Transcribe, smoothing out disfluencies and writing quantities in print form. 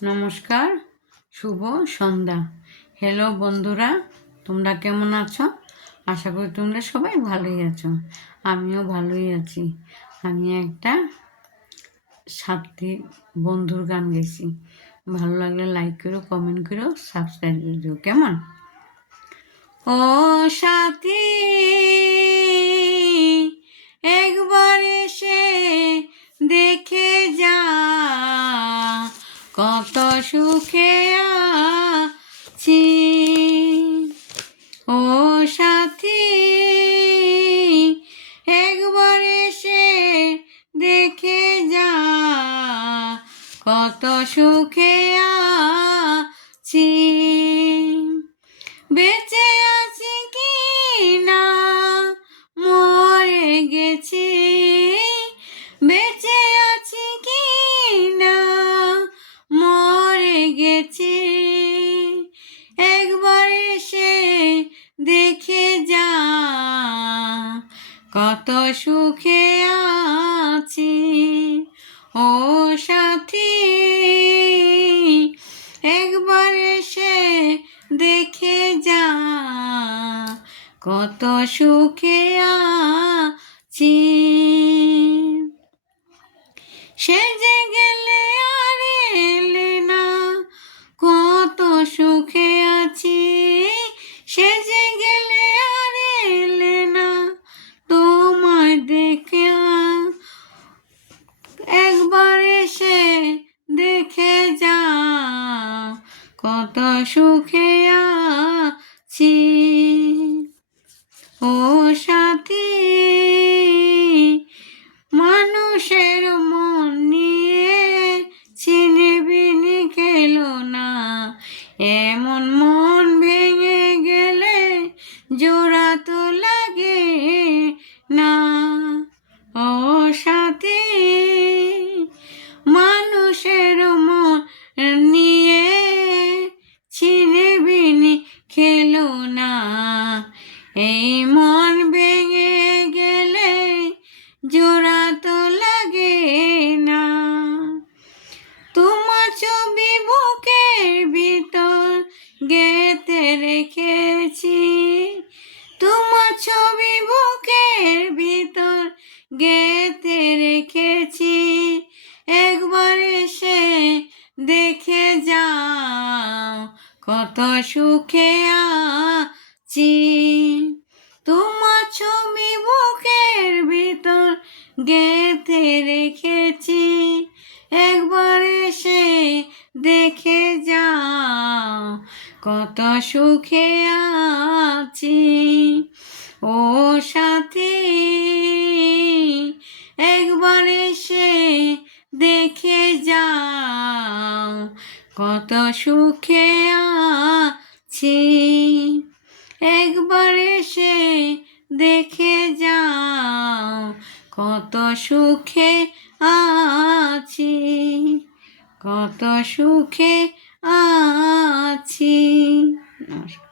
নমস্কার, শুভ সন্ধ্যা। হ্যালো বন্ধুরা, তোমরা কেমন আছো? আশা করি তোমরা সবাই ভালোই আছো। আমিও ভালোই আছি। আমি একটা সাথী বন্ধুর গান গেছি। ভালো লাগলে লাইক করো, কমেন্ট করো, সাবস্ক্রাইব করে দিও। কেমন? ও সাথী, একবার এসে দেখে যা, কত সুখে আছি। ও সাথী, একবার এসে দেখে যা, কত সুখে আছি। বেঁচে আছি কি না মরে গেছি, বেঁচে আছি কি না মরে গেছি, একবার এসে দেখে যা, কত সুখে আছি। ও সাথী, একবার এসে দেখে যা, কত সুখে আছি। সেজে গেলে আর এলে না, কত সুখে আছি। সেজে গেলে আর এলে না, তোমায় দেখে একবার এসে দেখে যা, কত সুখে আছি। ও সাথী, মানুষের মন নিয়ে ছিনিবিনি খেলো না, এমন মন ভেঙে গেলে জোড়া তো লাগে না। ও সাথী, মানুষের মন নিয়ে ছিনিবিনি খেলো না, এই মন ভেঙে গেলে জোড়া তো লাগে না। তোমার ছবি বুকের ভিতর গেঁথে রেখেছি, তোমার ছবি বুকের ভিতর গেঁথে রেখেছি, একবার এসে দেখে যাও, কত সুখে আছি। তোমার ছবি বুকের ভিতর গেঁথে রেখেছি, একবার এসে দেখে যাও, কত সুখে আছি। ও সাথী, একবার এসে দেখে যাও, কত সুখে আছি। একবার এসে দেখে যাও, কত সুখে আছি, কত সুখে আছি। নমস্কার।